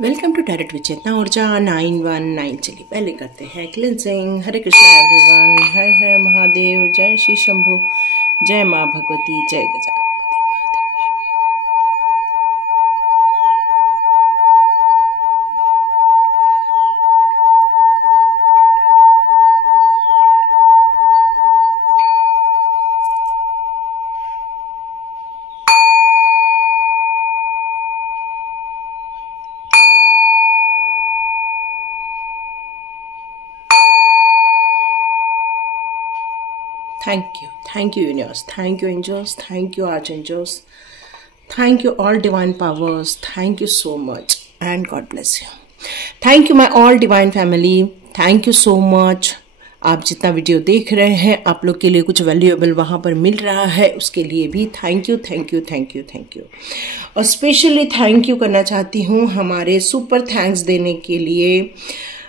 Welcome to direct with चेतना ऊर्जा 919। चलिए पहले करते हैं क्लिनजिंग। हरे कृष्णा एवरीवन, हर हर महादेव, जय श्री शंभु, जय माँ भगवती, जय Gajanan. Thank you universe, thank you angels, thank you archangels, thank you all divine powers, thank you so much and God bless you. Thank you my all divine family, thank you so much. आप जितना video देख रहे हैं, आप लोग के लिए कुछ वैल्यूएबल वहाँ पर मिल रहा है, उसके लिए भी thank you thank you thank you thank you. और स्पेशली थैंक यू करना चाहती हूँ हमारे सुपर थैंक्स देने के लिए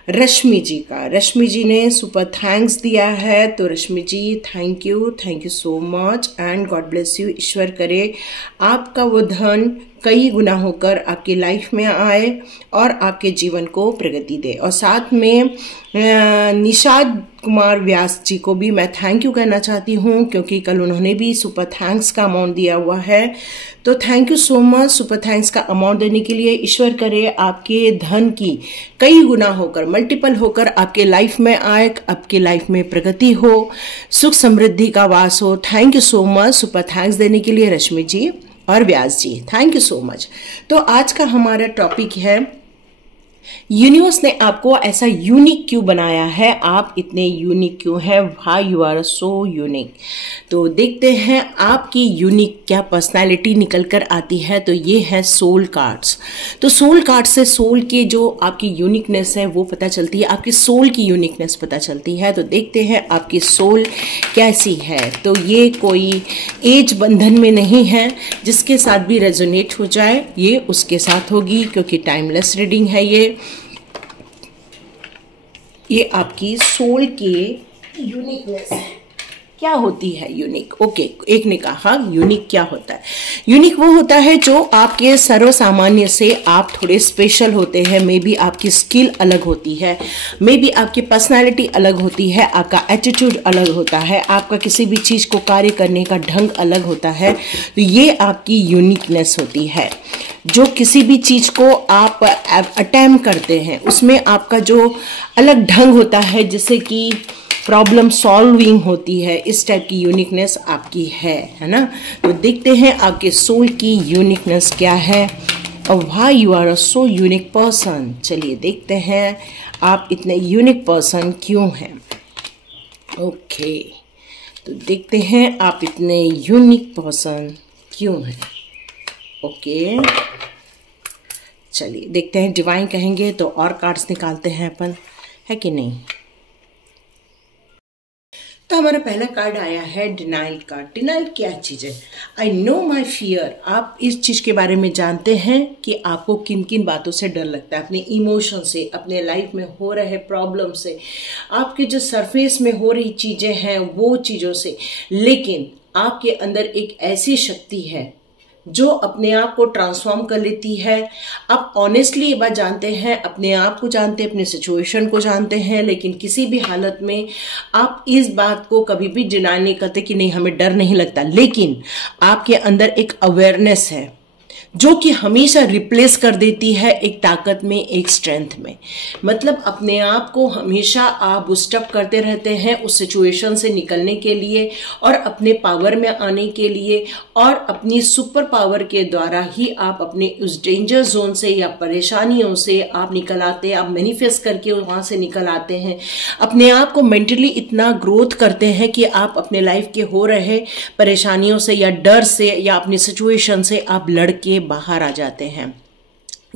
रश्मि जी का। रश्मि जी ने सुपर थैंक्स दिया है, तो Rashmi ji thank you so much and God bless you. ईश्वर करे आपका वो धन कई गुना होकर आपकी लाइफ में आए और आपके जीवन को प्रगति दे। और साथ में निषाद कुमार व्यास जी को भी मैं थैंक यू कहना चाहती हूँ, क्योंकि कल उन्होंने भी सुपर थैंक्स का अमाउंट दिया हुआ है। तो thank you so much super thanks का अमाउंट देने के लिए। ईश्वर करे आपके धन की कई गुना होकर, मल्टीपल होकर आपके लाइफ में आए, आपके लाइफ में प्रगति हो, सुख समृद्धि का वास हो। Thank you so much super thanks देने के लिए रश्मि जी और व्यास जी, थैंक यू सो मच। तो आज का हमारा टॉपिक है यूनिवर्स ने आपको ऐसा यूनिक क्यों बनाया है, आप इतने यूनिक क्यों हैं, why you are so unique. तो देखते हैं आपकी यूनिक क्या पर्सनालिटी निकल कर आती है। तो ये है सोल कार्ड्स। तो सोल कार्ड से सोल के जो आपकी यूनिकनेस है वो पता चलती है, आपकी सोल की यूनिकनेस पता चलती है। तो देखते हैं आपकी सोल कैसी है। तो ये कोई एज बंधन में नहीं है, जिसके साथ भी रेजोनेट हो जाए ये उसके साथ होगी, क्योंकि टाइमलेस रीडिंग है ये आपकी सोल की यूनिकनेस है। क्या होती है यूनिक? ओके, एक ने कहा यूनिक क्या होता है। यूनिक वो होता है जो आपके सर्वसामान्य से आप थोड़े स्पेशल होते हैं। मे बी आपकी स्किल अलग होती है, मे बी आपकी पर्सनालिटी अलग होती है, आपका एटीट्यूड अलग होता है, आपका किसी भी चीज़ को कार्य करने का ढंग अलग होता है। तो ये आपकी यूनिकनेस होती है। जो किसी भी चीज़ को आप अटेम्प्ट करते हैं उसमें आपका जो अलग ढंग होता है, जैसे कि प्रॉब्लम सॉल्विंग होती है, इस टाइप की यूनिकनेस आपकी है ना। तो देखते हैं आपके सोल की यूनिकनेस क्या है और why you are a so unique person. चलिए देखते हैं आप इतने यूनिक पर्सन क्यों हैं। ओके, तो देखते हैं आप इतने यूनिक पर्सन क्यों हैं। ओके, चलिए देखते हैं। डिवाइन कहेंगे तो और कार्ड्स निकालते हैं अपन, है कि नहीं। तो हमारा पहला कार्ड आया है डिनाइल कार्ड। डिनाइल क्या चीज़ है? I know my fear. आप इस चीज़ के बारे में जानते हैं कि आपको किन किन बातों से डर लगता है, अपने इमोशन से, अपने लाइफ में हो रहे प्रॉब्लम से, आपके जो सरफेस में हो रही चीज़ें हैं वो चीज़ों से। लेकिन आपके अंदर एक ऐसी शक्ति है जो अपने आप को ट्रांसफॉर्म कर लेती है। आप ऑनेस्टली ये बात जानते हैं, अपने आप को जानते हैं, अपने सिचुएशन को जानते हैं, लेकिन किसी भी हालत में आप इस बात को कभी भी डिनाई नहीं करते कि नहीं हमें डर नहीं लगता। लेकिन आपके अंदर एक अवेयरनेस है जो कि हमेशा रिप्लेस कर देती है एक ताकत में, एक स्ट्रेंथ में। मतलब अपने आप को हमेशा आप बूस्टअप करते रहते हैं उस सिचुएशन से निकलने के लिए और अपने पावर में आने के लिए, और अपनी सुपर पावर के द्वारा ही आप अपने उस डेंजर जोन से या परेशानियों से आप निकल आते हैं। आप मैनिफेस्ट करके वहां से निकल आते हैं, अपने आप को मेंटली इतना ग्रोथ करते हैं कि आप अपने लाइफ के हो रहे परेशानियों से या डर से या अपनी सिचुएशन से आप लड़के बाहर आ जाते हैं।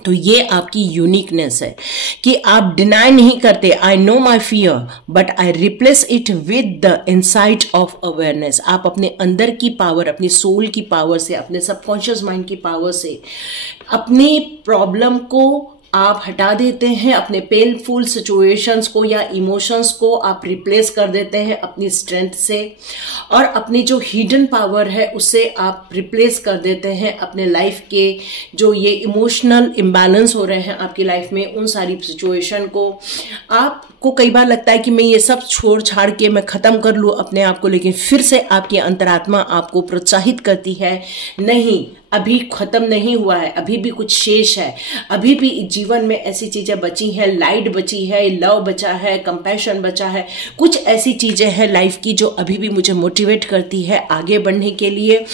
तो ये आपकी यूनिकनेस है कि आप डिनाई नहीं करते I know my fear but I replace it with the insight of awareness. आप अपने अंदर की पावर, अपनी सोल की पावर से, अपने सबकॉन्शियस माइंड की पावर से अपनी प्रॉब्लम को आप हटा देते हैं, अपने पेनफुल सिचुएशंस को या इमोशंस को आप रिप्लेस कर देते हैं अपनी स्ट्रेंथ से, और अपनी जो हिडन पावर है उससे आप रिप्लेस कर देते हैं अपने लाइफ के जो ये इमोशनल इम्बैलेंस हो रहे हैं आपकी लाइफ में, उन सारी सिचुएशन को। आपको कई बार लगता है कि मैं ये सब छोड़ छाड़ के मैं खत्म कर लूँ अपने आप को, लेकिन फिर से आपकी अंतरात्मा आपको प्रोत्साहित करती है, नहीं अभी खत्म नहीं हुआ है, अभी भी कुछ शेष है, अभी भी जीवन में ऐसी चीजें बची हैं, लाइट बची है, लव बचा है, कंपैशन बचा है, कुछ ऐसी चीजें हैं लाइफ की जो अभी भी मुझे मोटिवेट करती है आगे बढ़ने के लिए।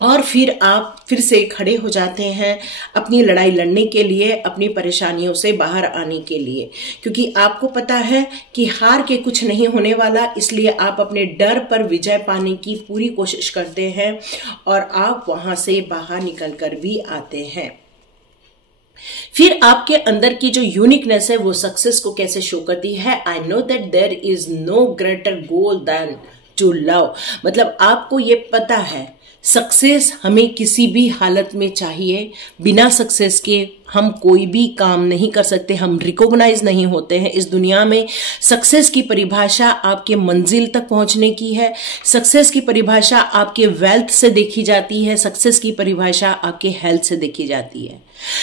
और फिर आप फिर से खड़े हो जाते हैं अपनी लड़ाई लड़ने के लिए, अपनी परेशानियों से बाहर आने के लिए, क्योंकि आपको पता है कि हार के कुछ नहीं होने वाला, इसलिए आप अपने डर पर विजय पाने की पूरी कोशिश करते हैं और आप वहां से बाहर निकल कर भी आते हैं। फिर आपके अंदर की जो यूनिकनेस है वो सक्सेस को कैसे शो करती है। I know that there is no greater goal than to love, मतलब आपको ये पता है सक्सेस हमें किसी भी हालत में चाहिए, बिना सक्सेस के हम कोई भी काम नहीं कर सकते, हम रिकॉग्नाइज नहीं होते हैं इस दुनिया में। सक्सेस की परिभाषा आपके मंजिल तक पहुंचने की है, सक्सेस की परिभाषा आपके वेल्थ से देखी जाती है, सक्सेस की परिभाषा आपके हेल्थ से देखी जाती है,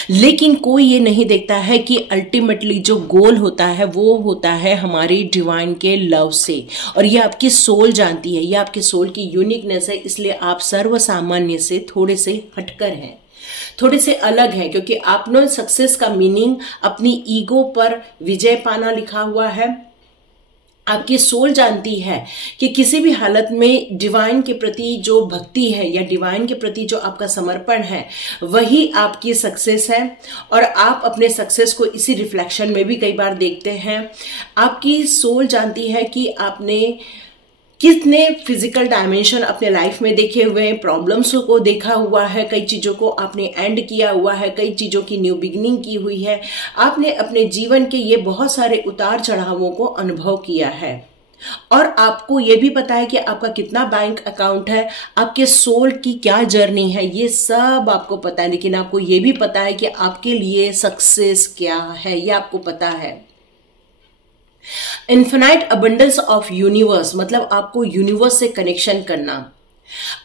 लेकिन कोई ये नहीं देखता है कि अल्टीमेटली जो गोल होता है वो होता है हमारे डिवाइन के लव से, और ये आपकी सोल जानती है, ये आपके सोल की यूनिकनेस है, इसलिए आप सर्वसामान्य से थोड़े से हटकर हैं, थोड़े से अलग है, क्योंकि आपने सक्सेस का मीनिंग अपनी ईगो पर विजय पाना लिखा हुआ है। आपकी सोल जानती है कि किसी भी हालत में डिवाइन के प्रति जो भक्ति है या डिवाइन के प्रति जो आपका समर्पण है वही आपकी सक्सेस है, और आप अपने सक्सेस को इसी रिफ्लेक्शन में भी कई बार देखते हैं। आपकी सोल जानती है कि आपने कितने फिजिकल डायमेंशन अपने लाइफ में देखे हुए हैं, प्रॉब्लम्स को देखा हुआ है, कई चीज़ों को आपने एंड किया हुआ है, कई चीज़ों की न्यू बिगिनिंग की हुई है, आपने अपने जीवन के ये बहुत सारे उतार चढ़ावों को अनुभव किया है, और आपको ये भी पता है कि आपका कितना बैंक अकाउंट है, आपके सोल की क्या जर्नी है, ये सब आपको पता है। लेकिन आपको ये भी पता है कि आपके लिए सक्सेस क्या है, ये आपको पता है। इन्फिनाइट अबंडेंस ऑफ यूनिवर्स, मतलब आपको यूनिवर्स से कनेक्शन करना,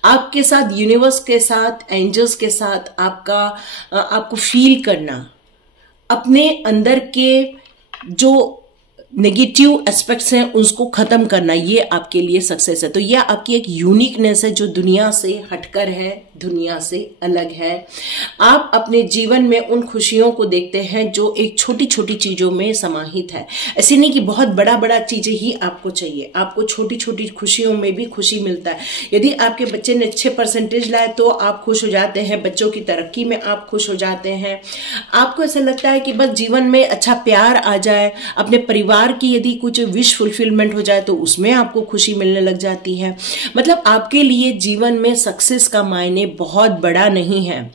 आपके साथ यूनिवर्स के साथ एंजल्स के साथ आपको फील करना, अपने अंदर के जो नेगेटिव एस्पेक्ट्स हैं उसको खत्म करना, ये आपके लिए सक्सेस है। तो यह आपकी एक यूनिकनेस है जो दुनिया से हटकर है, दुनिया से अलग है। आप अपने जीवन में उन खुशियों को देखते हैं जो एक छोटी छोटी चीजों में समाहित है। ऐसी नहीं कि बहुत बड़ा बड़ा चीजें ही आपको चाहिए, आपको छोटी छोटी खुशियों में भी खुशी मिलता है। यदि आपके बच्चे ने अच्छे परसेंटेज लाए तो आप खुश हो जाते हैं, बच्चों की तरक्की में आप खुश हो जाते हैं। आपको ऐसा लगता है कि बस जीवन में अच्छा प्यार आ जाए, अपने परिवार की यदि कुछ विश फुलफिलमेंट हो जाए तो उसमें आपको खुशी मिलने लग जाती है। मतलब आपके लिए जीवन में सक्सेस का मायने बहुत बड़ा नहीं है,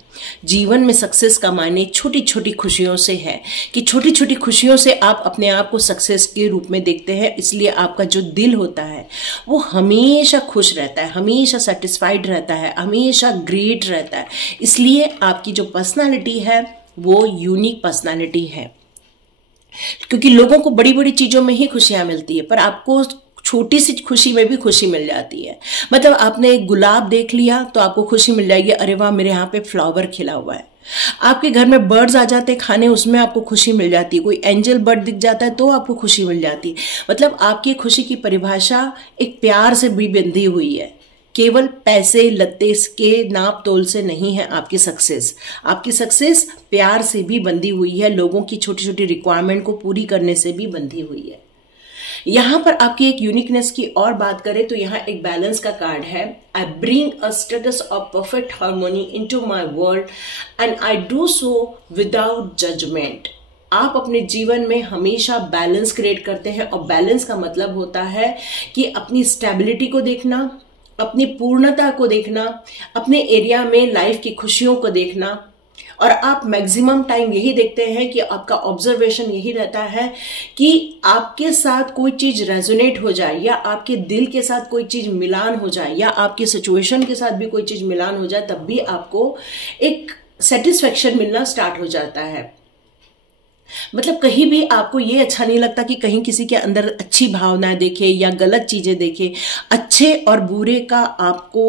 जीवन में सक्सेस का मायने छोटी छोटी खुशियों से है, कि छोटी छोटी खुशियों से आप अपने आप को सक्सेस के रूप में देखते हैं। इसलिए आपका जो दिल होता है वो हमेशा खुश रहता है, हमेशा सेटिस्फाइड रहता है, हमेशा ग्रेट रहता है। इसलिए आपकी जो पर्सनालिटी है वो यूनिक पर्सनालिटी है, क्योंकि लोगों को बड़ी बड़ी चीजों में ही खुशियां मिलती है, पर आपको छोटी सी खुशी में भी खुशी मिल जाती है। मतलब आपने एक गुलाब देख लिया तो आपको खुशी मिल जाएगी, अरे वाह मेरे यहाँ पे फ्लावर खिला हुआ है। आपके घर में बर्ड्स आ जाते हैं खाने, उसमें आपको खुशी मिल जाती है। कोई एंजल बर्ड दिख जाता है तो आपको खुशी मिल जाती है। मतलब आपकी खुशी की परिभाषा एक प्यार से भी बंधी हुई है, केवल पैसे लत्ते के नाप तोल से नहीं है आपकी सक्सेस। आपकी सक्सेस प्यार से भी बंधी हुई है, लोगों की छोटी छोटी रिक्वायरमेंट को पूरी करने से भी बंधी हुई है। यहाँ पर आपकी एक यूनिकनेस की और बात करें तो यहाँ एक बैलेंस का कार्ड है। I bring a status of perfect harmony into my world and I do so without judgement. आप अपने जीवन में हमेशा बैलेंस क्रिएट करते हैं, और बैलेंस का मतलब होता है कि अपनी स्टेबिलिटी को देखना, अपनी पूर्णता को देखना, अपने एरिया में लाइफ की खुशियों को देखना, और आप मैक्सिमम टाइम यही देखते हैं कि आपका ऑब्जर्वेशन यही रहता है कि आपके साथ कोई चीज रेजोनेट हो जाए, या आपके दिल के साथ कोई चीज मिलान हो जाए, या आपके सिचुएशन के साथ भी कोई चीज मिलान हो जाए, तब भी आपको एक सेटिस्फेक्शन मिलना स्टार्ट हो जाता है। मतलब कहीं भी आपको ये अच्छा नहीं लगता कि कहीं किसी के अंदर अच्छी भावनाएं देखे या गलत चीजें देखे। अच्छे और बुरे का आपको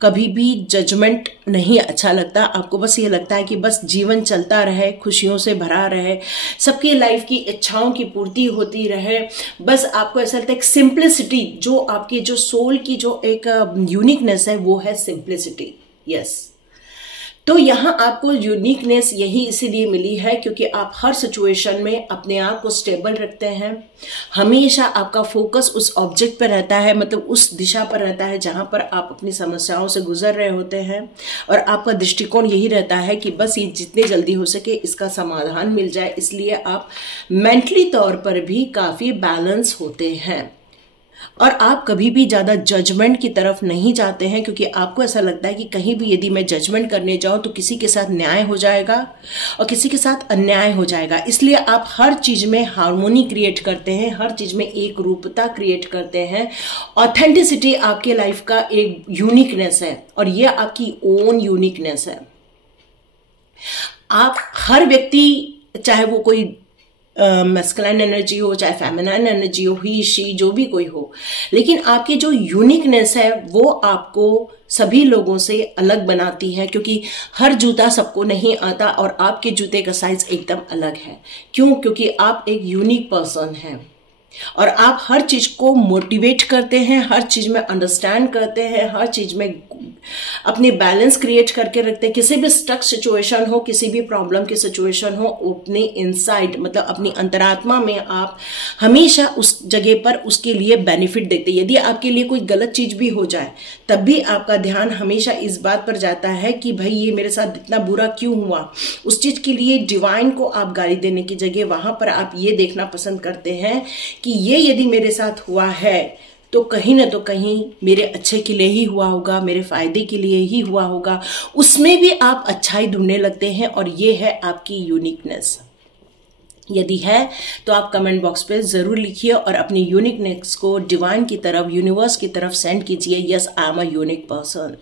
कभी भी जजमेंट नहीं अच्छा लगता। आपको बस ये लगता है कि बस जीवन चलता रहे, खुशियों से भरा रहे, सबकी लाइफ की इच्छाओं की पूर्ति होती रहे। बस आपको ऐसा लगता है एक सिंप्लिसिटी, जो आपकी जो सोल की जो एक यूनिकनेस है वो है सिंप्लिसिटी। यस, तो यहाँ आपको यूनिकनेस यही इसीलिए मिली है क्योंकि आप हर सिचुएशन में अपने आप को स्टेबल रखते हैं। हमेशा आपका फोकस उस ऑब्जेक्ट पर रहता है, मतलब उस दिशा पर रहता है जहां पर आप अपनी समस्याओं से गुजर रहे होते हैं। और आपका दृष्टिकोण यही रहता है कि बस ये जितने जल्दी हो सके इसका समाधान मिल जाए। इसलिए आप मेंटली तौर पर भी काफी बैलेंस होते हैं और आप कभी भी ज्यादा जजमेंट की तरफ नहीं जाते हैं, क्योंकि आपको ऐसा लगता है कि कहीं भी यदि मैं जजमेंट करने जाऊं तो किसी के साथ न्याय हो जाएगा और किसी के साथ अन्याय हो जाएगा। इसलिए आप हर चीज में हार्मोनी क्रिएट करते हैं, हर चीज में एक रूपता क्रिएट करते हैं। ऑथेंटिसिटी आपके लाइफ का एक यूनिकनेस है और यह आपकी ओन यूनिकनेस है। आप हर व्यक्ति, चाहे वो कोई मैस्कुलाइन एनर्जी हो चाहे फेमिनाइन एनर्जी हो, ही शी जो भी कोई हो, लेकिन आपकी जो यूनिकनेस है वो आपको सभी लोगों से अलग बनाती है। क्योंकि हर जूता सबको नहीं आता और आपके जूते का साइज एकदम अलग है। क्यों? क्योंकि आप एक यूनिक पर्सन हैं और आप हर चीज को मोटिवेट करते हैं, हर चीज में अंडरस्टैंड करते हैं, हर चीज में अपने बैलेंस क्रिएट करके रखते हैं। किसी भी स्टक सिचुएशन हो, किसी भी प्रॉब्लम की सिचुएशन हो, अपने इनसाइड मतलब अपनी अंतरात्मा में आप हमेशा उस जगह पर उसके लिए बेनिफिट देखते हैं। यदि आपके लिए कोई गलत चीज भी हो जाए तब भी आपका ध्यान हमेशा इस बात पर जाता है कि भाई ये मेरे साथ इतना बुरा क्यों हुआ। उस चीज के लिए डिवाइन को आप गाली देने की जगह वहां पर आप ये देखना पसंद करते हैं कि ये यदि मेरे साथ हुआ है तो कहीं ना तो कहीं मेरे अच्छे के लिए ही हुआ होगा, मेरे फायदे के लिए ही हुआ होगा। उसमें भी आप अच्छाई ढूंढने लगते हैं और ये है आपकी यूनिकनेस। यदि है तो आप कमेंट बॉक्स पे जरूर लिखिए और अपनी यूनिकनेस को डिवाइन की तरफ, यूनिवर्स की तरफ सेंड कीजिए। Yes, I am a unique person.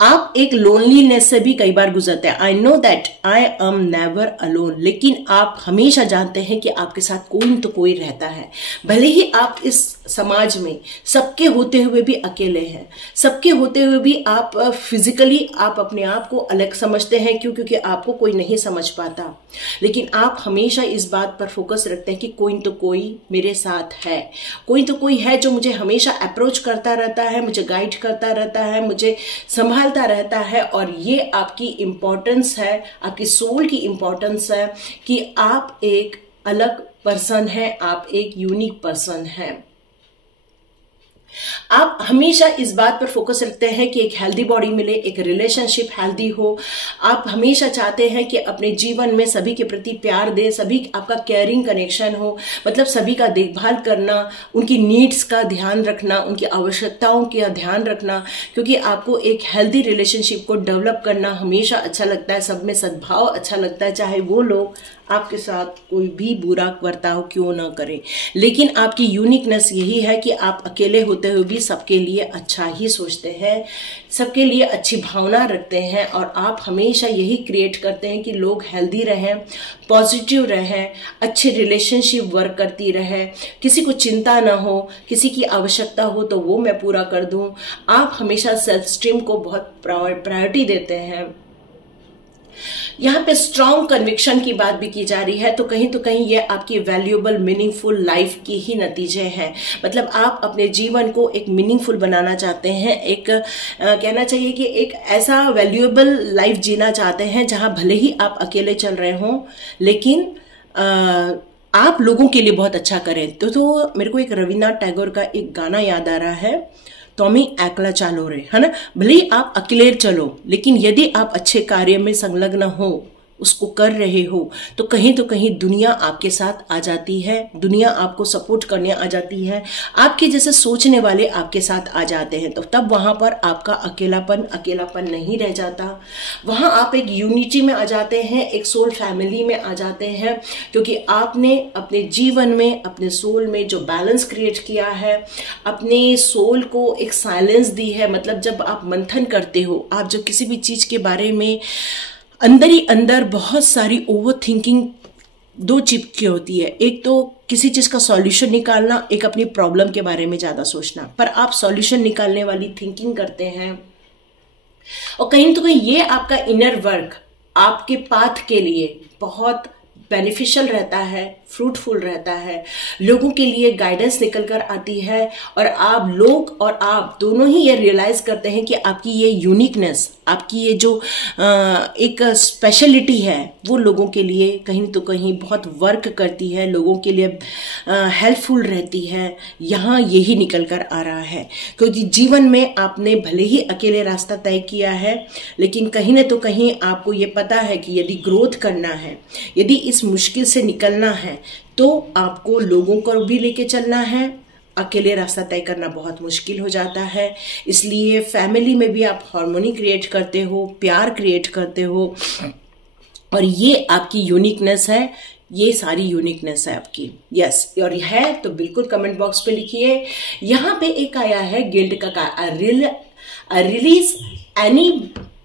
आप एक लोनलीनेस से भी कई बार गुजरते हैं। आई know that I am never alone, लेकिन आप हमेशा जानते हैं कि आपके साथ कोई न तो कोई रहता है। भले ही आप इस समाज में सबके होते हुए भी अकेले हैं, सबके होते हुए भी आप फिजिकली आप अपने आप को अलग समझते हैं। क्यों? क्योंकि आपको कोई नहीं समझ पाता, लेकिन आप हमेशा इस बात पर फोकस रखते हैं कि कोई न तो कोई मेरे साथ है, कोई तो कोई है जो मुझे हमेशा अप्रोच करता रहता है, मुझे गाइड करता रहता है, मुझे संभालता रहता है। और ये आपकी इंपॉर्टेंस है, आपकी सोल की इंपॉर्टेंस है कि आप एक अलग पर्सन हैं, आप एक यूनिक पर्सन हैं। आप हमेशा इस बात पर फोकस रखते हैं कि एक हेल्दी बॉडी मिले, एक रिलेशनशिप हेल्दी हो। आप हमेशा चाहते हैं कि अपने जीवन में सभी के प्रति प्यार दें, सभी आपका केयरिंग कनेक्शन हो, मतलब सभी का देखभाल करना, उनकी नीड्स का ध्यान रखना, उनकी आवश्यकताओं का ध्यान रखना। क्योंकि आपको एक हेल्दी रिलेशनशिप को डेवलप करना हमेशा अच्छा लगता है, सब में सद्भाव अच्छा लगता है, चाहे वो लोग आपके साथ कोई भी बुरा बर्ताव क्यों ना करें। लेकिन आपकी यूनिकनेस यही है कि आप अकेले होते हुए भी सबके लिए अच्छा ही सोचते हैं, सबके लिए अच्छी भावना रखते हैं और आप हमेशा यही क्रिएट करते हैं कि लोग हेल्दी रहें, पॉजिटिव रहें, अच्छे रिलेशनशिप वर्क करती रहे, किसी को चिंता ना हो, किसी की आवश्यकता हो तो वो मैं पूरा कर दूं। आप हमेशा सेल्फ स्टीम को बहुत प्रायोरिटी देते हैं। यहाँ पे स्ट्रॉन्ग कन्विक्शन की बात भी की जा रही है, तो कहीं ये आपकी वैल्यूएबल मीनिंगफुल लाइफ की ही नतीजे हैं। मतलब आप अपने जीवन को एक मीनिंगफुल बनाना चाहते हैं, एक कहना चाहिए कि एक ऐसा वैल्यूएबल लाइफ जीना चाहते हैं जहां भले ही आप अकेले चल रहे हों लेकिन आप लोगों के लिए बहुत अच्छा करें। तो मेरे को एक रविन्द्रनाथ टैगोर का एक गाना याद आ रहा है, तोमी एकला चालो रे, है ना। भले ही आप अकेले चलो लेकिन यदि आप अच्छे कार्य में संलग्न हो, उसको कर रहे हो, तो कहीं दुनिया आपके साथ आ जाती है, दुनिया आपको सपोर्ट करने आ जाती है, आपके जैसे सोचने वाले आपके साथ आ जाते हैं। तो तब वहां पर आपका अकेलापन नहीं रह जाता, वहां आप एक यूनिटी में आ जाते हैं, एक सोल फैमिली में आ जाते हैं। क्योंकि आपने अपने जीवन में, अपने सोल में जो बैलेंस क्रिएट किया है, अपने सोल को एक साइलेंस दी है। मतलब जब आप मंथन करते हो, आप जब किसी भी चीज के बारे में अंदर ही अंदर बहुत सारी ओवर थिंकिंग दो चिपकी होती है, एक तो किसी चीज का सॉल्यूशन निकालना, एक अपनी प्रॉब्लम के बारे में ज्यादा सोचना। पर आप सॉल्यूशन निकालने वाली थिंकिंग करते हैं और कहीं तो कहीं ये आपका इनर वर्क आपके पाथ के लिए बहुत बेनिफिशियल रहता है, फ्रूटफुल रहता है, लोगों के लिए गाइडेंस निकल कर आती है और आप दोनों ही ये रियलाइज करते हैं कि आपकी ये यूनिकनेस, आपकी ये जो एक स्पेशलिटी है वो लोगों के लिए कहीं तो कहीं बहुत वर्क करती है, लोगों के लिए हेल्पफुल रहती है। यहाँ यही निकल कर आ रहा है क्योंकि जीवन में आपने भले ही अकेले रास्ता तय किया है, लेकिन कहीं न तो कहीं आपको ये पता है कि यदि ग्रोथ करना है, यदि इस मुश्किल से निकलना है, तो आपको लोगों को भी लेके चलना है। अकेले रास्ता तय करना बहुत मुश्किल हो जाता है, इसलिए फैमिली में भी आप हार्मोनी क्रिएट करते हो, प्यार क्रिएट करते हो और ये आपकी यूनिकनेस है, ये सारी यूनिकनेस है आपकी। यस, और है तो बिल्कुल कमेंट बॉक्स पे लिखिए। यहाँ पे एक आया है गिल्ट का, release any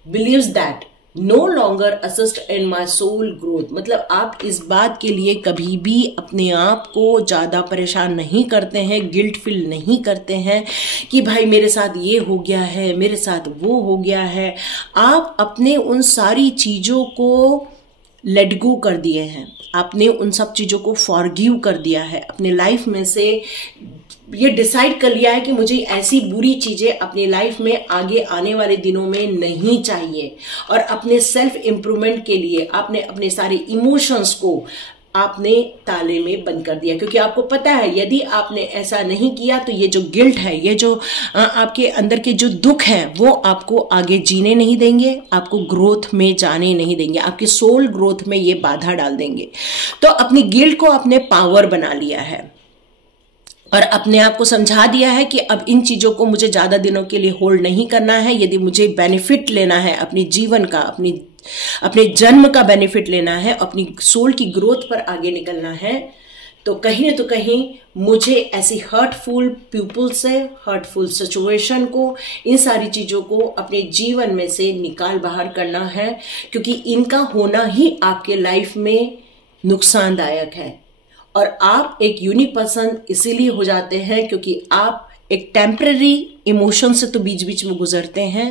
believes that no longer assist in my soul growth. मतलब आप इस बात के लिए कभी भी अपने आप को ज़्यादा परेशान नहीं करते हैं, गिल्ट फील नहीं करते हैं कि भाई मेरे साथ ये हो गया है, मेरे साथ वो हो गया है। आप अपने उन सारी चीज़ों को लेट गो कर दिए हैं, आपने उन सब चीज़ों को फॉरगिव कर दिया है, अपने लाइफ में से ये डिसाइड कर लिया है कि मुझे ऐसी बुरी चीजें अपनी लाइफ में आगे आने वाले दिनों में नहीं चाहिए। और अपने सेल्फ इम्प्रूवमेंट के लिए आपने अपने सारे इमोशंस को आपने ताले में बंद कर दिया, क्योंकि आपको पता है यदि आपने ऐसा नहीं किया तो ये जो गिल्ट है, ये जो आपके अंदर के जो दुख है, वो आपको आगे जीने नहीं देंगे, आपको ग्रोथ में जाने नहीं देंगे, आपके सोल ग्रोथ में ये बाधा डाल देंगे। तो अपनी गिल्ट को आपने पावर बना लिया है और अपने आप को समझा दिया है कि अब इन चीज़ों को मुझे ज़्यादा दिनों के लिए होल्ड नहीं करना है। यदि मुझे बेनिफिट लेना है अपने जीवन का, अपने जन्म का बेनिफिट लेना है, अपनी सोल की ग्रोथ पर आगे निकलना है, तो कहीं न तो कहीं मुझे ऐसी हर्टफुल पीपल से, हर्टफुल सिचुएशन को, इन सारी चीज़ों को अपने जीवन में से निकाल बाहर करना है, क्योंकि इनका होना ही आपके लाइफ में नुकसानदायक है। और आप एक यूनिक पर्सन इसीलिए हो जाते हैं क्योंकि आप एक टेम्पररी इमोशन से तो बीच बीच में गुजरते हैं,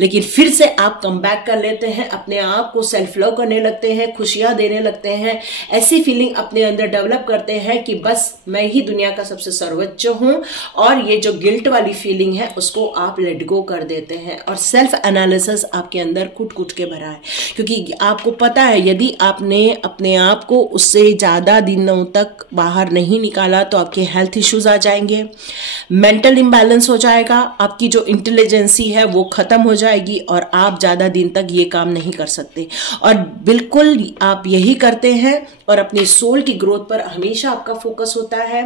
लेकिन फिर से आप कम बैक कर लेते हैं, अपने आप को सेल्फ लव करने लगते हैं, खुशियां देने लगते हैं, ऐसी फीलिंग अपने अंदर डेवलप करते हैं कि बस मैं ही दुनिया का सबसे सर्वोच्च हूं। और ये जो गिल्ट वाली फीलिंग है उसको आप लेट गो कर देते हैं और सेल्फ एनालिसिस आपके अंदर कुट कुट के भरा है, क्योंकि आपको पता है यदि आपने अपने आप को उससे ज्यादा दिनों तक बाहर नहीं निकाला तो आपके हेल्थ इश्यूज आ जाएंगे, मेंटल इम्बैलेंस हो जाएगा, आपकी जो इंटेलिजेंसी है वो खत्म हो जाएगी और आप ज्यादा दिन तक ये काम नहीं कर सकते। और बिल्कुल आप यही करते हैं और अपनी सोल की ग्रोथ पर हमेशा आपका फोकस होता है।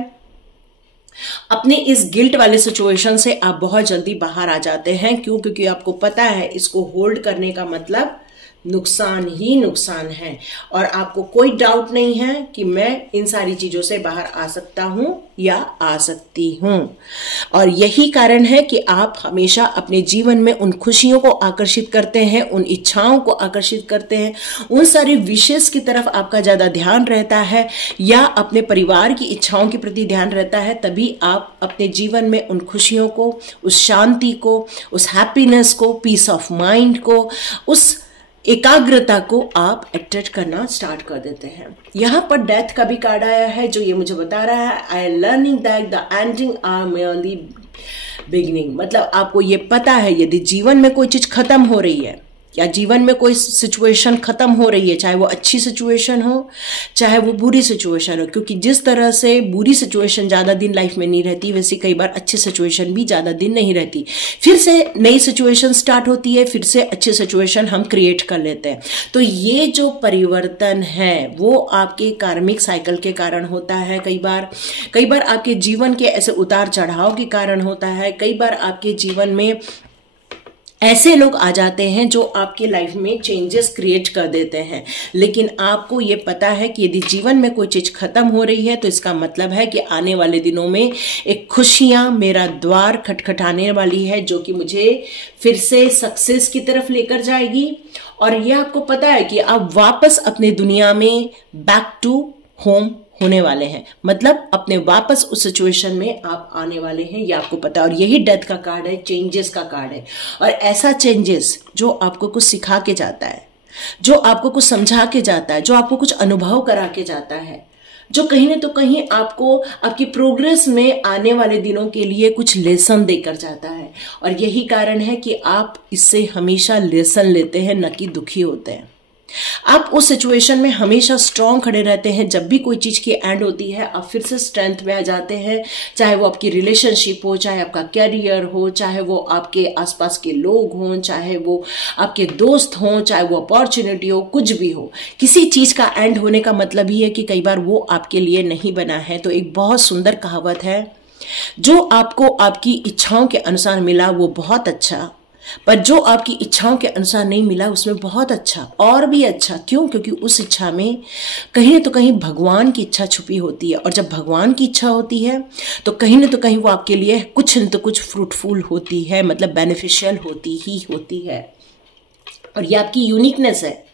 अपने इस गिल्ट वाले सिचुएशन से आप बहुत जल्दी बाहर आ जाते हैं। क्यों? क्योंकि आपको पता है इसको होल्ड करने का मतलब नुकसान ही नुकसान है और आपको कोई डाउट नहीं है कि मैं इन सारी चीजों से बाहर आ सकता हूं या आ सकती हूं। और यही कारण है कि आप हमेशा अपने जीवन में उन खुशियों को आकर्षित करते हैं, उन इच्छाओं को आकर्षित करते हैं, उन सारी विशेष की तरफ आपका ज्यादा ध्यान रहता है या अपने परिवार की इच्छाओं के प्रति ध्यान रहता है। तभी आप अपने जीवन में उन खुशियों को, उस शांति को, उस हैप्पीनेस को, पीस ऑफ माइंड को, उस एकाग्रता को आप अट्रैक्ट करना स्टार्ट कर देते हैं। यहाँ पर डेथ का भी कार्ड आया है जो ये मुझे बता रहा है, I am learning that the ending are merely beginning. मतलब आपको ये पता है यदि जीवन में कोई चीज खत्म हो रही है या जीवन में कोई सिचुएशन खत्म हो रही है, चाहे वो अच्छी सिचुएशन हो चाहे वो बुरी सिचुएशन हो, क्योंकि जिस तरह से बुरी सिचुएशन ज्यादा दिन लाइफ में नहीं रहती, वैसे कई बार अच्छी सिचुएशन भी ज्यादा दिन नहीं रहती। फिर से नई सिचुएशन स्टार्ट होती है, फिर से अच्छी सिचुएशन हम क्रिएट कर लेते हैं। तो ये जो परिवर्तन है वो आपके कार्मिक साइकिल के कारण होता है। कई बार आपके जीवन के ऐसे उतार चढ़ाव के कारण होता है। कई बार आपके जीवन में ऐसे लोग आ जाते हैं जो आपकी लाइफ में चेंजेस क्रिएट कर देते हैं, लेकिन आपको ये पता है कि यदि जीवन में कोई चीज खत्म हो रही है तो इसका मतलब है कि आने वाले दिनों में एक खुशियां मेरा द्वार खटखटाने वाली है, जो कि मुझे फिर से सक्सेस की तरफ लेकर जाएगी और ये आपको पता है कि आप वापस अपने दुनिया में बैक टू होम होने वाले हैं, मतलब अपने वापस उस सिचुएशन में आप आने वाले हैं, ये आपको पता है। और यही डेथ का कार्ड है, चेंजेस का कार्ड है। और ऐसा चेंजेस जो आपको कुछ सिखा के जाता है, जो आपको कुछ समझा के जाता है, जो आपको कुछ अनुभव करा के जाता है, जो कहीं न तो कहीं आपको आपकी प्रोग्रेस में आने वाले दिनों के लिए कुछ लेसन देकर जाता है। और यही कारण है कि आप इससे हमेशा लेसन लेते हैं, न कि दुखी होते हैं। आप उस सिचुएशन में हमेशा स्ट्रांग खड़े रहते हैं। जब भी कोई चीज की एंड होती है, आप फिर से स्ट्रेंथ में आ जाते हैं, चाहे वो आपकी रिलेशनशिप हो, चाहे आपका कैरियर हो, चाहे वो आपके आसपास के लोग हों, चाहे वो आपके दोस्त हों, चाहे वो अपॉर्चुनिटी हो, कुछ भी हो। किसी चीज का एंड होने का मतलब ही है कि कई बार वो आपके लिए नहीं बना है। तो एक बहुत सुंदर कहावत है, जो आपको आपकी इच्छाओं के अनुसार मिला वो बहुत अच्छा, पर जो आपकी इच्छाओं के अनुसार नहीं मिला उसमें बहुत अच्छा, और भी अच्छा। क्यों? क्योंकि उस इच्छा में कहीं न तो कहीं भगवान की इच्छा छुपी होती है। और जब भगवान की इच्छा होती है तो कहीं न तो कहीं वो आपके लिए कुछ न तो कुछ फ्रूटफुल होती है, मतलब बेनिफिशियल होती ही होती है। और ये आपकी यूनिकनेस है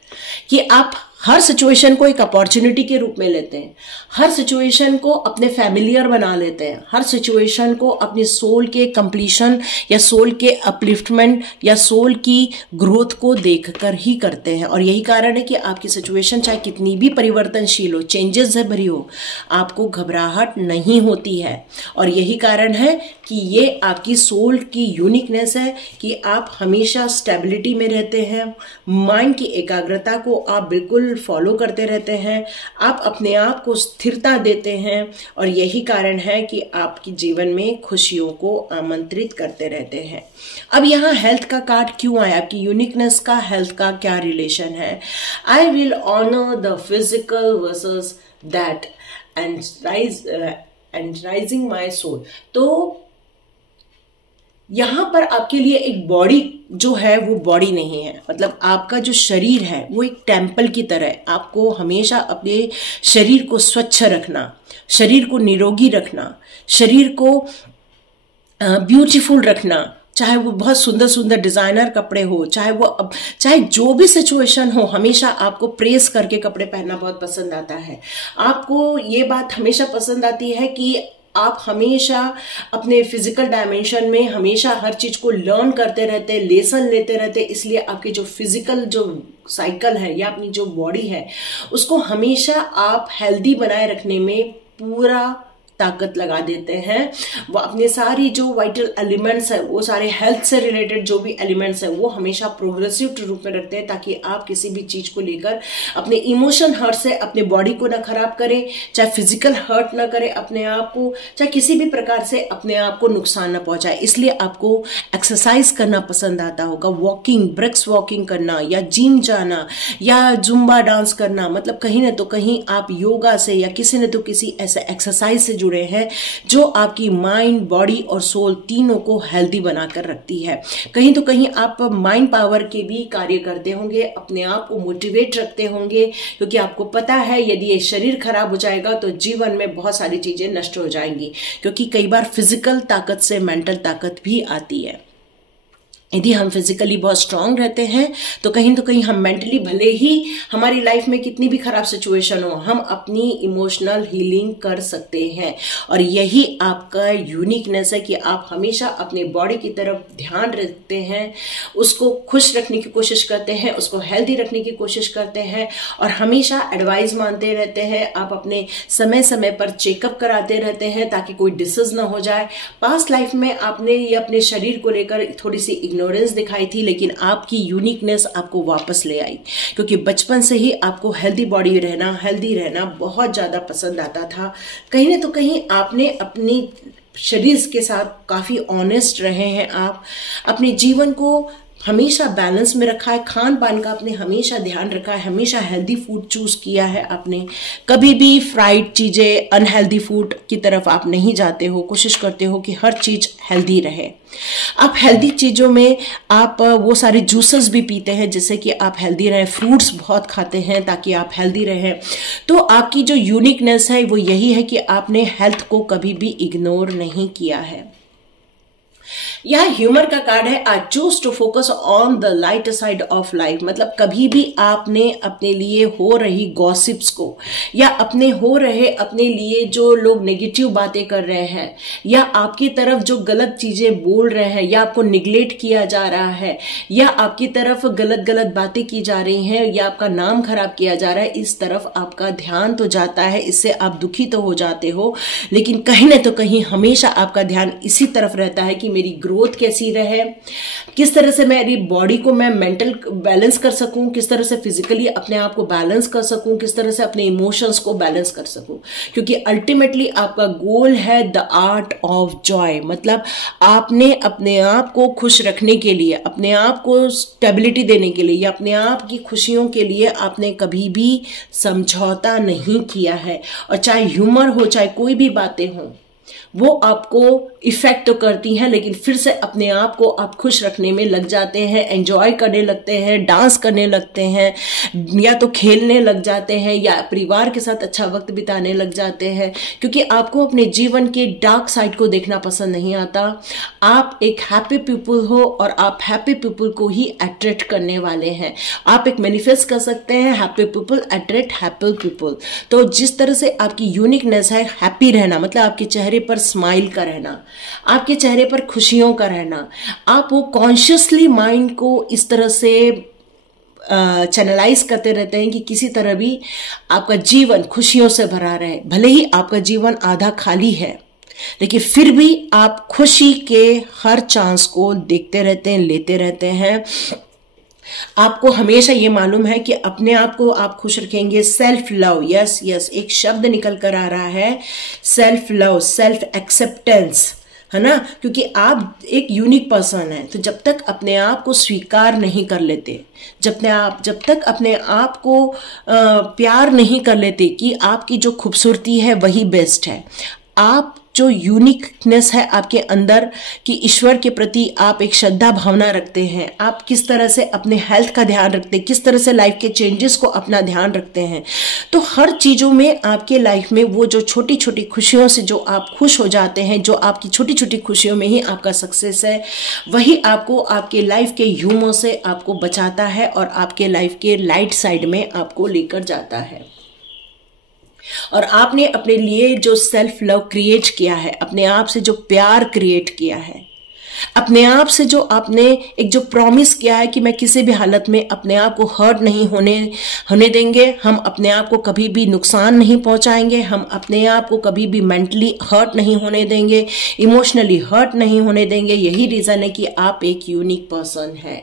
कि आप हर सिचुएशन को एक अपॉर्चुनिटी के रूप में लेते हैं, हर सिचुएशन को अपने फैमिलियर बना लेते हैं, हर सिचुएशन को अपनी सोल के कंप्लीशन या सोल के अपलिफ्टमेंट या सोल की ग्रोथ को देखकर ही करते हैं। और यही कारण है कि आपकी सिचुएशन चाहे कितनी भी परिवर्तनशील हो, चेंजेस से भरी हो, आपको घबराहट नहीं होती है। और यही कारण है कि ये आपकी सोल की यूनिकनेस है कि आप हमेशा स्टेबिलिटी में रहते हैं, माइंड की एकाग्रता को आप बिल्कुल फॉलो करते रहते हैं, आप अपने आप को स्थिरता देते हैं। और यही कारण है कि आपके जीवन में खुशियों को आमंत्रित करते रहते हैं। अब यहाँ हेल्थ का कार्ड क्यों आया? आपकी यूनिकनेस का हेल्थ का क्या रिलेशन है? I will honour the physical versus that and rising my soul. तो यहां पर आपके लिए एक बॉडी जो है वो बॉडी नहीं है, मतलब आपका जो शरीर है वो एक टेम्पल की तरह है। आपको हमेशा अपने शरीर को स्वच्छ रखना, शरीर को निरोगी रखना, शरीर को ब्यूटीफुल रखना, चाहे वो बहुत सुंदर सुंदर डिजाइनर कपड़े हो, चाहे जो भी सिचुएशन हो, हमेशा आपको प्रेस करके कपड़े पहनना बहुत पसंद आता है। आपको ये बात हमेशा पसंद आती है कि आप हमेशा अपने फिजिकल डायमेंशन में हमेशा हर चीज को लर्न करते रहते, लेसन लेते रहते। इसलिए आपकी जो फिजिकल जो साइकिल है या अपनी जो बॉडी है उसको हमेशा आप हेल्दी बनाए रखने में पूरा ताकत लगा देते हैं। वो अपने सारी जो वाइटल एलिमेंट्स है, वो सारे हेल्थ से रिलेटेड जो भी एलिमेंट्स है वो हमेशा प्रोग्रेसिव रूप में रखते हैं, ताकि आप किसी भी चीज को लेकर अपने इमोशन हर्ट से अपने बॉडी को ना खराब करें, चाहे फिजिकल हर्ट ना करें अपने आप को, चाहे किसी भी प्रकार से अपने आप को नुकसान ना पहुंचाए। इसलिए आपको एक्सरसाइज करना पसंद आता होगा, वॉकिंग, ब्रिक्स वॉकिंग करना, या जिम जाना, या जुम्बा डांस करना, मतलब कहीं ना तो कहीं आप योगा से या किसी न तो किसी ऐसे एक्सरसाइज से जुड़े हैं जो आपकी माइंड, बॉडी और सोल तीनों को हेल्दी बनाकर रखती है। कहीं तो कहीं आप माइंड पावर के भी कार्य करते होंगे, अपने आप को मोटिवेट रखते होंगे, क्योंकि आपको पता है यदि ये शरीर खराब हो जाएगा तो जीवन में बहुत सारी चीजें नष्ट हो जाएंगी, क्योंकि कई बार फिजिकल ताकत से मेंटल ताकत भी आती है। यदि हम फिजिकली बहुत स्ट्रांग रहते हैं तो कहीं हम मेंटली, भले ही हमारी लाइफ में कितनी भी खराब सिचुएशन हो, हम अपनी इमोशनल हीलिंग कर सकते हैं। और यही आपका यूनिकनेस है कि आप हमेशा अपने बॉडी की तरफ ध्यान रखते हैं, उसको खुश रखने की कोशिश करते हैं, उसको हेल्दी रखने की कोशिश करते हैं, और हमेशा एडवाइस मानते रहते हैं। आप अपने समय समय पर चेकअप कराते रहते हैं ताकि कोई डिसीज ना हो जाए। पास्ट लाइफ में आपने ये अपने शरीर को लेकर थोड़ी सी इग्नोरेंस दिखाई थी, लेकिन आपकी यूनिकनेस आपको वापस ले आई, क्योंकि बचपन से ही आपको हेल्दी बॉडी रहना, हेल्दी रहना बहुत ज्यादा पसंद आता था। कहीं ना तो कहीं आपने अपनी शरीर के साथ काफी ऑनेस्ट रहे हैं, आप अपने जीवन को हमेशा बैलेंस में रखा है, खान पान का आपने हमेशा ध्यान रखा है, हमेशा हेल्दी फूड चूज किया है आपने, कभी भी फ्राइड चीजें, अनहेल्दी फूड की तरफ आप नहीं जाते हो, कोशिश करते हो कि हर चीज हेल्दी रहे। आप हेल्दी चीजों में आप वो सारे जूसेस भी पीते हैं जिससे कि आप हेल्दी रहें, फ्रूट्स बहुत खाते हैं ताकि आप हेल्दी रहें। तो आपकी जो यूनिकनेस है वो यही है कि आपने हेल्थ को कभी भी इग्नोर नहीं किया है। यह ह्यूमर का कार्ड है। I choose to focus on the light side of life. मतलब कभी भी आपने अपने लिए हो रही गॉसिप्स को, या अपने लिए जो लोग नेगेटिव बातें कर रहे हैं, या आपकी तरफ जो गलत चीजें बोल रहे हैं, या आपको निगलेक्ट किया जा रहा है, या आपकी तरफ गलत गलत बातें की जा रही हैं, या आपका नाम खराब किया जा रहा है, इस तरफ आपका ध्यान तो जाता है, इससे आप दुखी तो हो जाते हो, लेकिन कहीं ना तो कहीं हमेशा आपका ध्यान इसी तरफ रहता है कि मेरी ग्रोथ कैसी रहे, किस तरह से मेरी बॉडी को मैं मेंटल बैलेंस कर सकूं, किस तरह से फिजिकली अपने आप को बैलेंस कर सकूं, किस तरह से अपने इमोशंस को बैलेंस कर सकूं। क्योंकि अल्टीमेटली आपका गोल है द आर्ट ऑफ जॉय। मतलब आपने अपने आप को खुश रखने के लिए, अपने आप को स्टेबिलिटी देने के लिए, या अपने आप की खुशियों के लिए आपने कभी भी समझौता नहीं किया है। और चाहे ह्यूमर हो, चाहे कोई भी बातें हो, वो आपको इफेक्ट तो करती हैं, लेकिन फिर से अपने आप को आप खुश रखने में लग जाते हैं, एंजॉय करने लगते हैं, डांस करने लगते हैं, या तो खेलने लग जाते हैं, या परिवार के साथ अच्छा वक्त बिताने लग जाते हैं। क्योंकि आपको अपने जीवन के डार्क साइड को देखना पसंद नहीं आता। आप एक हैप्पी पीपल हो, और आप हैप्पी पीपल को ही अट्रैक्ट करने वाले हैं। आप एक मैनिफेस्ट कर सकते हैं, happy people attract happy people. तो जिस तरह से आपकी यूनिकनेस है हैप्पी रहना, मतलब आपके चेहरे पर स्माइल का रहना, आपके चेहरे पर खुशियों का रहना, आप वो कॉन्शियसली माइंड को इस तरह से चैनलाइज करते रहते हैं कि किसी तरह भी आपका जीवन खुशियों से भरा रहे। भले ही आपका जीवन आधा खाली है, लेकिन फिर भी आप खुशी के हर चांस को देखते रहते हैं, लेते रहते हैं। आपको हमेशा ये मालूम है कि अपने आप को आप खुश रखेंगे। सेल्फ लव, यस यस, एक शब्द निकल कर आ रहा है, सेल्फ लव, सेल्फ एक्सेप्टेंस, है ना। क्योंकि आप एक यूनिक पर्सन है, तो जब तक अपने आप को स्वीकार नहीं कर लेते, जब तक अपने आप को प्यार नहीं कर लेते कि आपकी जो खूबसूरती है वही बेस्ट है, आप जो यूनिकनेस है आपके अंदर कि ईश्वर के प्रति आप एक श्रद्धा भावना रखते हैं, आप किस तरह से अपने हेल्थ का ध्यान रखते हैं, किस तरह से लाइफ के चेंजेस को अपना ध्यान रखते हैं, तो हर चीज़ों में आपके लाइफ में वो जो छोटी छोटी खुशियों से जो आप खुश हो जाते हैं, जो आपकी छोटी छोटी खुशियों में ही आपका सक्सेस है, वही आपको आपके लाइफ के ह्यूमर से आपको बचाता है और आपके लाइफ के लाइट साइड में आपको लेकर जाता है। और आपने अपने लिए जो सेल्फ लव क्रिएट किया है, अपने आप से जो प्यार क्रिएट किया है, अपने आप से जो आपने एक जो प्रॉमिस किया है कि मैं किसी भी हालत में अपने आप को हर्ट नहीं होने देंगे, हम अपने आप को कभी भी नुकसान नहीं पहुंचाएंगे, हम अपने आप को कभी भी मेंटली हर्ट नहीं होने देंगे, इमोशनली हर्ट नहीं होने देंगे। यही रीजन है कि आप एक यूनिक पर्सन है।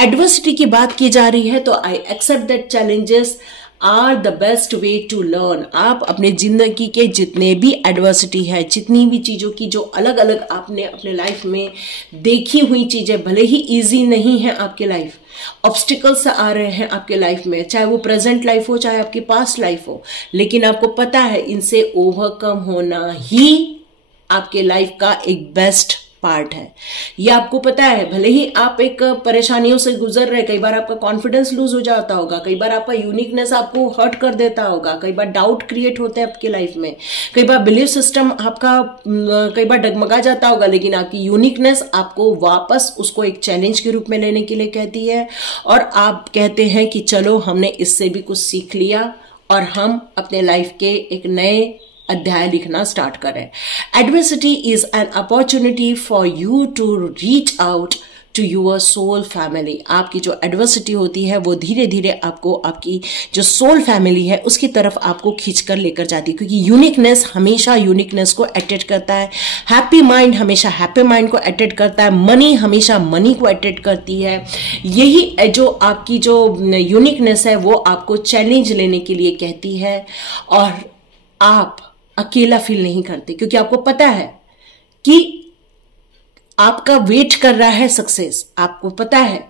एडवर्सिटी की बात की जा रही है, तो I accept that challenges are the best way to learn. आप अपने जिंदगी के जितने भी एडवर्सिटी है, जितनी भी चीज़ों की जो अलग अलग आपने अपने लाइफ में देखी हुई चीज़ें, भले ही इजी नहीं है आपके लाइफ, ऑब्स्टिकल्स आ रहे हैं आपके लाइफ में, चाहे वो प्रेजेंट लाइफ हो चाहे आपकी पास्ट लाइफ हो, लेकिन आपको पता है इनसे ओवरकम होना ही आपके लाइफ का एक बेस्ट पार्ट है। ये आपको पता है, भले ही आप एक परेशानियों से गुजर रहे, कई बार आपका कॉन्फिडेंस लूज हो जाता होगा, कई बार आपका यूनिकनेस आपको हर्ट कर देता होगा, कई बार डाउट क्रिएट होते हैं आपके लाइफ में, कई बार बिलीफ सिस्टम आपका कई बार डगमगा जाता होगा, लेकिन आपकी यूनिकनेस आपको वापस उसको एक चैलेंज के रूप में लेने के लिए कहती है, और आप कहते हैं कि चलो हमने इससे भी कुछ सीख लिया और हम अपने लाइफ के एक नए अध्याय लिखना स्टार्ट करें। Adversity is an opportunity for you to reach out to your soul family. आपकी जो एडवर्सिटी होती है वो धीरे धीरे आपको आपकी जो सोल फैमिली है उसकी तरफ आपको खींचकर लेकर जाती है, क्योंकि यूनिकनेस हमेशा यूनिकनेस को अट्रैक्ट करता है, हैप्पी माइंड हमेशा हैप्पी माइंड को अट्रैक्ट करता है, मनी हमेशा मनी को अट्रैक्ट करती है। यही जो आपकी जो यूनिकनेस है वो आपको चैलेंज लेने के लिए कहती है, और आप अकेला फील नहीं करते, क्योंकि आपको पता है कि आपका वेट कर रहा है सक्सेस। आपको पता है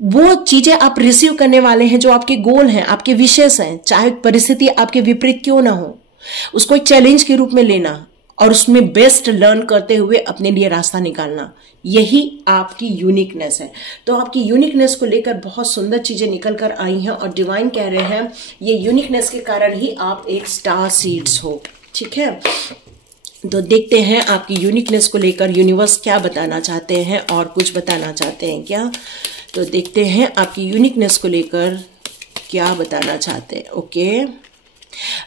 वो चीजें आप रिसीव करने वाले हैं जो आपके गोल हैं, आपके विशेष हैं, चाहे परिस्थिति आपके विपरीत क्यों ना हो, उसको एक चैलेंज के रूप में लेना और उसमें बेस्ट लर्न करते हुए अपने लिए रास्ता निकालना, यही आपकी यूनिकनेस है। तो आपकी यूनिकनेस को लेकर बहुत सुंदर चीजें निकल कर आई हैं, और डिवाइन कह रहे हैं ये यूनिकनेस के कारण ही आप एक स्टार सीड्स हो। ठीक है, तो देखते हैं आपकी यूनिकनेस को लेकर यूनिवर्स क्या बताना चाहते हैं, और कुछ बताना चाहते हैं क्या। तो देखते हैं आपकी यूनिकनेस को लेकर क्या बताना चाहते हैं। ओके,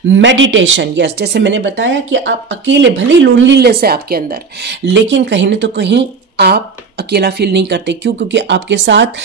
मेडिटेशन, यस, जैसे मैंने बताया कि आप अकेले, भले लोनलीनेस है आपके अंदर, लेकिन कहीं न तो कहीं आप अकेला फील नहीं करते। क्यों? क्योंकि आपके साथ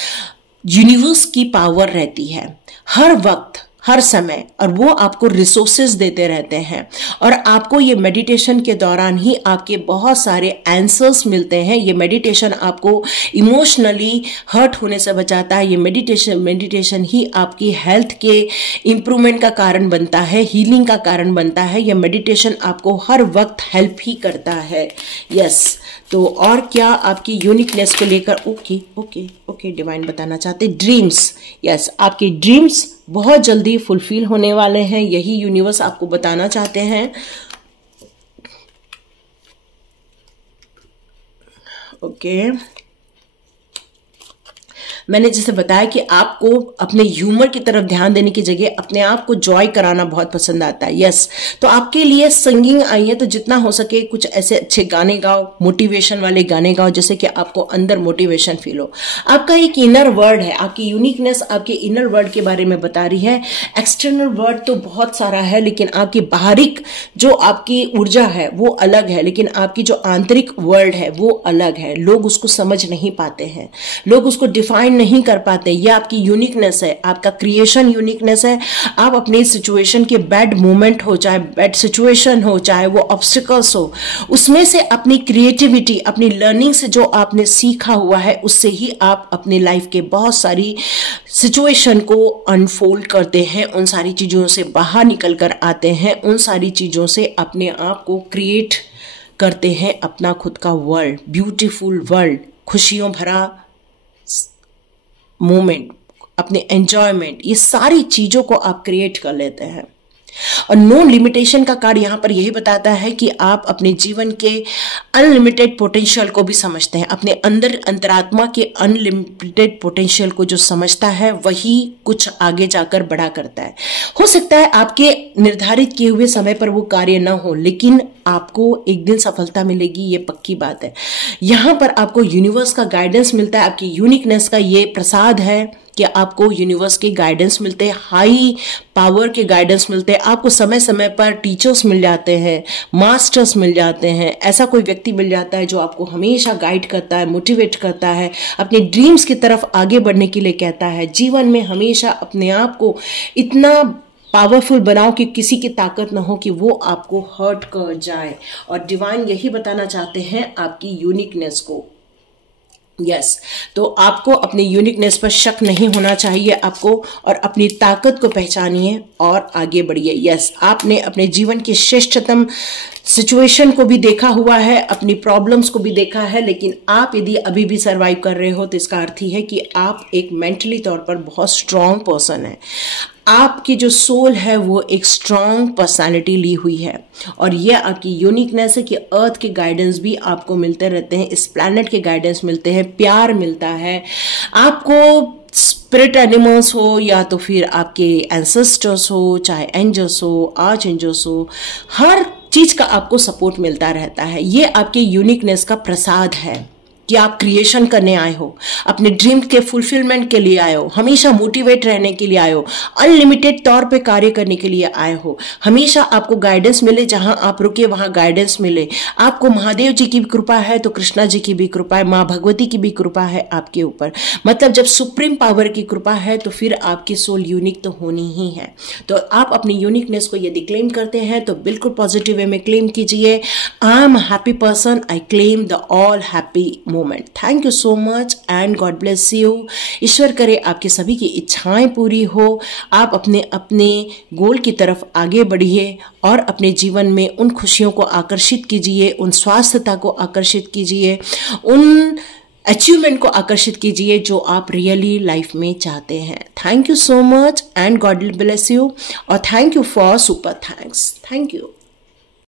यूनिवर्स की पावर रहती है हर वक्त, हर समय, और वो आपको रिसोर्सेज देते रहते हैं, और आपको ये मेडिटेशन के दौरान ही आपके बहुत सारे आंसर्स मिलते हैं। ये मेडिटेशन आपको इमोशनली हर्ट होने से बचाता है। ये मेडिटेशन ही आपकी हेल्थ के इम्प्रूवमेंट का कारण बनता है, हीलिंग का कारण बनता है। ये मेडिटेशन आपको हर वक्त हेल्प ही करता है। यस, तो और क्या आपकी यूनिकनेस को लेकर ओके ओके ओके डिवाइन बताना चाहते, ड्रीम्स, यस, आपके ड्रीम्स बहुत जल्दी फुलफिल होने वाले हैं, यही यूनिवर्स आपको बताना चाहते हैं। ओके, मैंने जैसे बताया कि आपको अपने ह्यूमर की तरफ ध्यान देने की जगह अपने आप को जॉय कराना बहुत पसंद आता है। यस, तो आपके लिए सिंगिंग आई है, तो जितना हो सके कुछ ऐसे अच्छे गाने गाओ, मोटिवेशन वाले गाने गाओ, जैसे कि आपको अंदर मोटिवेशन फील हो। आपका एक इनर वर्ल्ड है, आपकी यूनिकनेस आपके इनर वर्ल्ड के बारे में बता रही है। एक्सटर्नल वर्ल्ड तो बहुत सारा है, लेकिन आपकी बाहरिक जो आपकी ऊर्जा है वो अलग है, लेकिन आपकी जो आंतरिक वर्ल्ड है वो अलग है। लोग उसको समझ नहीं पाते हैं, लोग उसको डिफाइन नहीं कर पाते। ये आपकी यूनिकनेस है, आपका क्रिएशन यूनिकनेस है। आप अपनी सिचुएशन के बैड मोमेंट हो, चाहे बैड सिचुएशन हो, चाहे वो ऑब्स्टिकल्स हो, उसमें से अपनी क्रिएटिविटी, अपनी लर्निंग से जो आपने सीखा हुआ है, उससे ही आप अपनी लाइफ के बहुत सारी सिचुएशन को अनफोल्ड करते हैं, उन सारी चीजों से बाहर निकल कर आते हैं, उन सारी चीजों से अपने आप को क्रिएट करते हैं, अपना खुद का वर्ल्ड, ब्यूटीफुल वर्ल्ड, खुशियों भरा मोमेंट, अपने एंजॉयमेंट, ये सारी चीजों को आप क्रिएट कर लेते हैं। और नो लिमिटेशन का कार्ड यहाँ पर यही बताता है कि आप अपने जीवन के अनलिमिटेड पोटेंशियल को भी समझते हैं। अपने अंदर अंतरात्मा के अनलिमिटेड पोटेंशियल को जो समझता है वही कुछ आगे जाकर बड़ा करता है। हो सकता है आपके निर्धारित किए हुए समय पर वो कार्य न हो, लेकिन आपको एक दिन सफलता मिलेगी, ये पक्की बात है। यहाँ पर आपको यूनिवर्स का गाइडेंस मिलता है, आपकी यूनिकनेस का ये प्रसाद है कि आपको यूनिवर्स के गाइडेंस मिलते हैं, हाई पावर के गाइडेंस मिलते हैं। आपको समय समय पर टीचर्स मिल जाते हैं, मास्टर्स मिल जाते हैं, ऐसा कोई व्यक्ति मिल जाता है जो आपको हमेशा गाइड करता है, मोटिवेट करता है, अपने ड्रीम्स की तरफ आगे बढ़ने के लिए कहता है। जीवन में हमेशा अपने आप को इतना पावरफुल बनाओ कि किसी की ताकत ना हो कि वो आपको हर्ट कर जाए। और डिवाइन यही बताना चाहते हैं आपकी यूनिकनेस को। यस, तो आपको अपनी यूनिकनेस पर शक नहीं होना चाहिए आपको, और अपनी ताकत को पहचानिए और आगे बढ़िए। यस, आपने अपने जीवन की श्रेष्ठतम सिचुएशन को भी देखा हुआ है, अपनी प्रॉब्लम्स को भी देखा है, लेकिन आप यदि अभी भी सरवाइव कर रहे हो तो इसका अर्थ ही है कि आप एक मेंटली तौर पर बहुत स्ट्रांग पर्सन है। आपकी जो सोल है वो एक स्ट्रांग पर्सनालिटी ली हुई है, और ये आपकी यूनिकनेस है कि अर्थ के गाइडेंस भी आपको मिलते रहते हैं, इस प्लैनेट के गाइडेंस मिलते हैं, प्यार मिलता है आपको। स्पिरिट एनिमल्स हो या तो फिर आपके एंसेस्टर्स हो, चाहे एंजल्स हो, आर्च एंजल्स हो, हर चीज का आपको सपोर्ट मिलता रहता है। ये आपके यूनिकनेस का प्रसाद है कि आप क्रिएशन करने आए हो, अपने ड्रीम के फुलफिलमेंट के लिए आए हो, हमेशा मोटिवेट रहने के लिए आए हो, अनलिमिटेड तौर पे कार्य करने के लिए आए हो। हमेशा आपको गाइडेंस मिले, जहां आप रुके वहां गाइडेंस मिले। आपको महादेव जी की भी कृपा है तो कृष्णा जी की भी कृपा है, माँ भगवती की भी कृपा है आपके ऊपर। मतलब जब सुप्रीम पावर की कृपा है तो फिर आपकी सोल यूनिक तो होनी ही है। तो आप अपनी यूनिकनेस को यदि क्लेम करते हैं तो बिल्कुल पॉजिटिव वे में क्लेम कीजिए। I am happy person, I claim the all happy moment. Thank you so much and God bless you. ईश्वर करे आपकी सभी की इच्छाएं पूरी हो, आप अपने अपने गोल की तरफ आगे बढ़िए और अपने जीवन में उन खुशियों को आकर्षित कीजिए, उन स्वास्थ्यता को आकर्षित कीजिए, उन अचीवमेंट को आकर्षित कीजिए जो आप रियली लाइफ में चाहते हैं। Thank you so much and God bless you, और thank you for super thanks. Thank you.